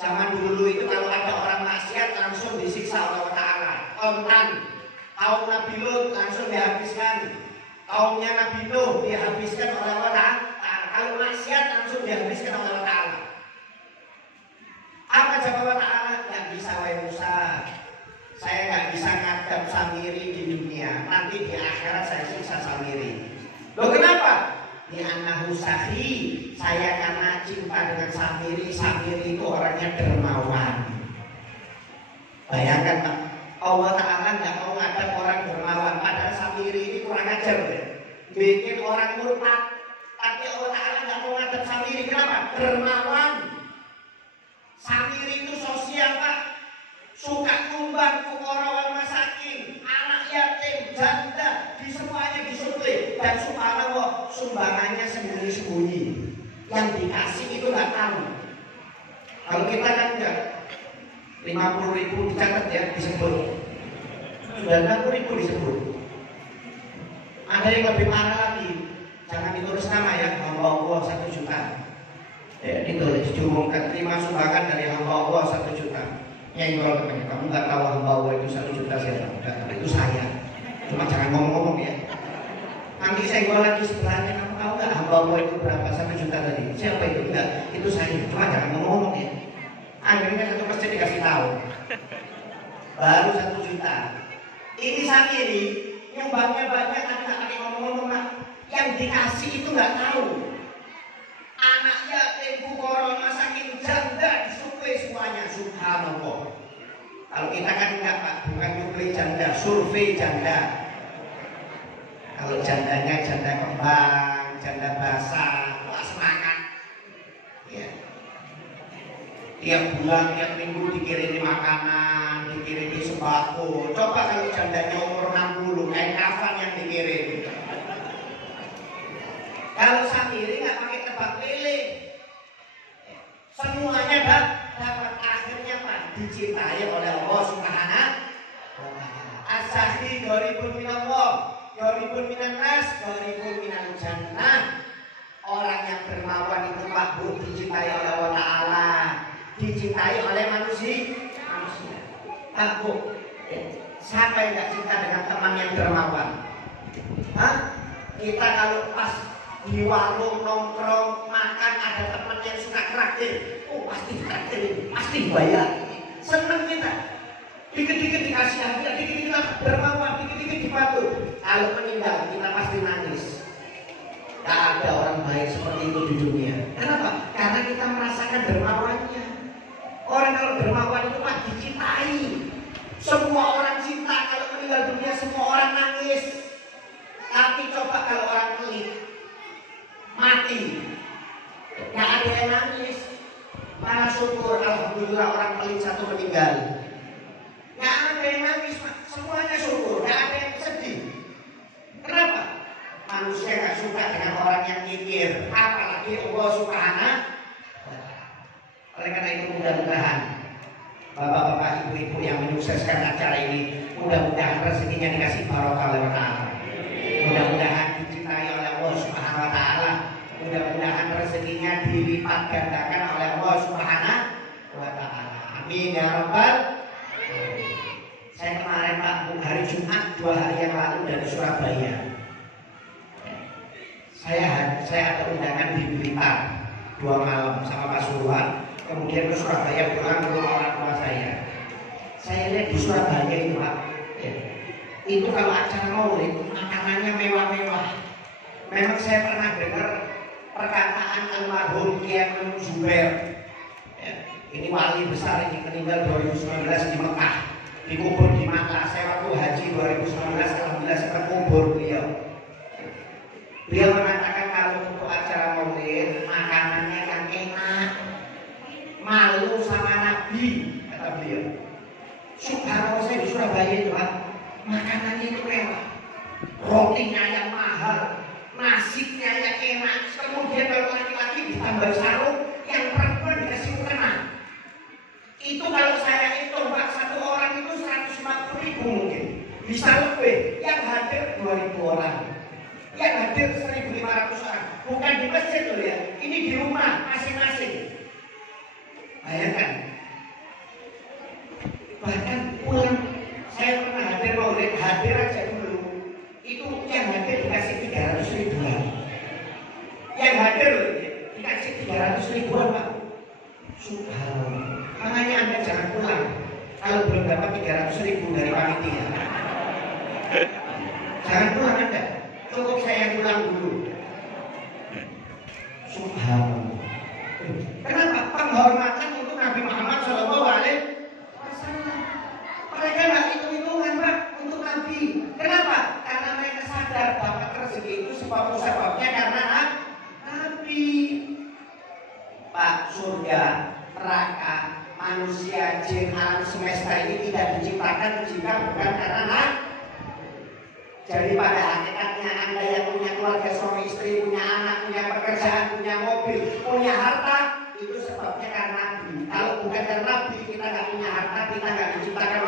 Zaman dulu itu kalau ada orang maksiat langsung disiksa oleh Allah Ta'ala. Kontan. Kaum Nabi Lut langsung dihabiskan. Kaumnya Nabi Nuh dihabiskan oleh Allah Ta'ala. Kalau maksiat langsung dihabiskan oleh Allah Ta'ala. Apa jawab Allah Ta'ala? Gak bisa wahai Musa. Saya gak bisa ngadab Samiri di dunia. Nanti di akhirat saya siksa Samiri. Loh kenapa? Di annahu sahi. Saya karena cinta dengan Samiri. Samiri itu orangnya dermawan. Bayangkan Pak, Allah Ta'ala gak mau ngadab orang dermawan. Padahal Samiri ini kurang ajar ya. Bikin orang murtad. Tapi Allah Ta'ala gak mau ngadab Samiri. Kenapa? Dermawan. Samiri itu sosial Pak. Suka nyumbang fuqara wal masakin, anak yatim, janda, di semuanya disuplai. Dan subhanallah sumbangannya sembunyi-sembunyi. Yang dikasih itu nggak tahu. Kalau kita kan enggak, 50.000 dicatat ya disebut, 90.000 disebut. Ada yang lebih parah lagi, jangan ditulis nama ya, hamba Allah 1 juta. Ya, itu diumumkan terima sumbangan dari hamba Allah 1 juta. Nyenggol temannya, kamu nggak tahu hamba Allah itu 1 juta siapa? Enggak, itu saya. Cuma jangan ngomong-ngomong ya. Nanti saya gua lagi sebelahnya, kamu tahu nggak hamba Allah itu berapa 1 juta tadi? Siapa itu? Enggak, itu saya. Cuma jangan ngomong-ngomong ya. Akhirnya satu masjid dikasih tahu. Baru 1 juta. Ini Samiri, nyumbangnya banyak, tapi nggak pakai ngomong-ngomong Pak. Yang dikasih itu nggak tahu. Anak yatim, fuqara, masakin, janda disuplai semuanya. Subhanallah. Kalau kita kan enggak Pak, bukan nyuplai janda, survei janda. Kalau jandanya janda kembang, janda basah, wah semangat. Ya. Tiap bulan, tiap minggu dikirimi makanan, dikirimi sembako. Coba kalau jandanya umur 60, kayak kafan yang dikirim. Kalau Samiri nggak pakai tebak lilin, semuanya dapat akhirnya Pak dicintai oleh Allah Subhanahu wa Ta'ala. As-sahi gharibun minallah, gharibun minan nas, gharibun minal jannah. Orang yang dermawan itu Pak Bu dicintai oleh Allah Ta'ala, dicintai oleh manusia. Pak Bu, siapa yang nggak cinta dengan teman yang dermawan? Hah? Kita kalau pas di warung nongkrong makan ada teman yang suka traktir, oh pasti traktir, pasti bayar, seneng kita. Dikit-dikit dikasih hadiah, dikit-dikit kita dermawan, dikit-dikit dibantu. Kalau meninggal kita pasti nangis. Gak ada orang baik seperti itu di dunia. Kenapa? Karena kita merasakan dermawannya. Orang kalau dermawan itu Pak dicintai. Semua orang cinta. Kalau meninggal dunia semua orang nangis. Tapi coba kalau orang pelit mati, gak ada yang nangis, malah syukur alhamdulillah orang pelit 1 meninggal. Gak ada yang nangis, semuanya syukur, gak ada yang sedih. Kenapa? Manusia gak suka dengan orang yang nyinyir, apalagi Allah Subhanahu. Oleh karena itu mudah-mudahan bapak-bapak, ibu-ibu yang menyukseskan acara ini, mudah-mudahan rezekinya dikasih barokah oleh Allah. Mudah-mudahan dicintai oleh Allah Subhanahu wa Ta'ala. Mudah-mudahan rezekinya dilipat gandakan oleh Allah Subhanahu wa Ta'ala. Amin ya rabbal alamin. Saya kemarin Pak hari Jumat 2 hari yang lalu dari Surabaya. Saya ada undangan di Blitar 2 malam sama Pak Suruhan. Kemudian ke Surabaya pulang ke rumah orang tua saya. Saya lihat di Surabaya itu Pak, itu kalau acara maulid makanannya mewah-mewah. Memang saya pernah dengar perkataan almarhum Kiai Munir Zubair. Ini wali besar ini meninggal 2019 di Mekah, dikubur di Makkah. Saya waktu haji 2019 alhamdulillah sempat kubur beliau. Beliau mengatakan kalau untuk acara maulid makanannya yang enak, malu sama Nabi, kata beliau. Subhanallah, saya di Surabaya itu Pak, makanannya itu mewah, rotinya yang mahal, nasibnya yang enak. Kemudian kalau laki-laki ditambah sarung, yang perempuan dikasih mukena. Itu kalau saya hitung Pak, 1 orang itu 150.000 mungkin, bisa lebih. Yang hadir 2.000 orang, yang hadir 1.500 orang. Bukan di masjid loh ya, ini di rumah masing-masing. Bayangkan, Subhanallah. Makanya Anda jangan pulang kalau belum dapat 300.000 dari panitia. Jangan pulang Anda. Cukup saya pulang dulu. Subhanallah. Kenapa? Penghormatan untuk Nabi Muhammad Shallallahu Alaihi Wasallam. Mereka nggak hitung-hitungan Pak untuk Nabi. Kenapa? Karena mereka sadar dapat rezeki itu sebabnya karena Nabi. Pak, surga, neraka, manusia, jin, alam semesta ini tidak diciptakan jika bukan karena Nabi. Jadi pada hakikatnya Anda yang punya keluarga suami istri, punya anak, punya pekerjaan, punya mobil, punya harta, itu sebabnya karena Nabi. Kalau bukan karena Nabi, kita nggak punya harta, kita nggak diciptakan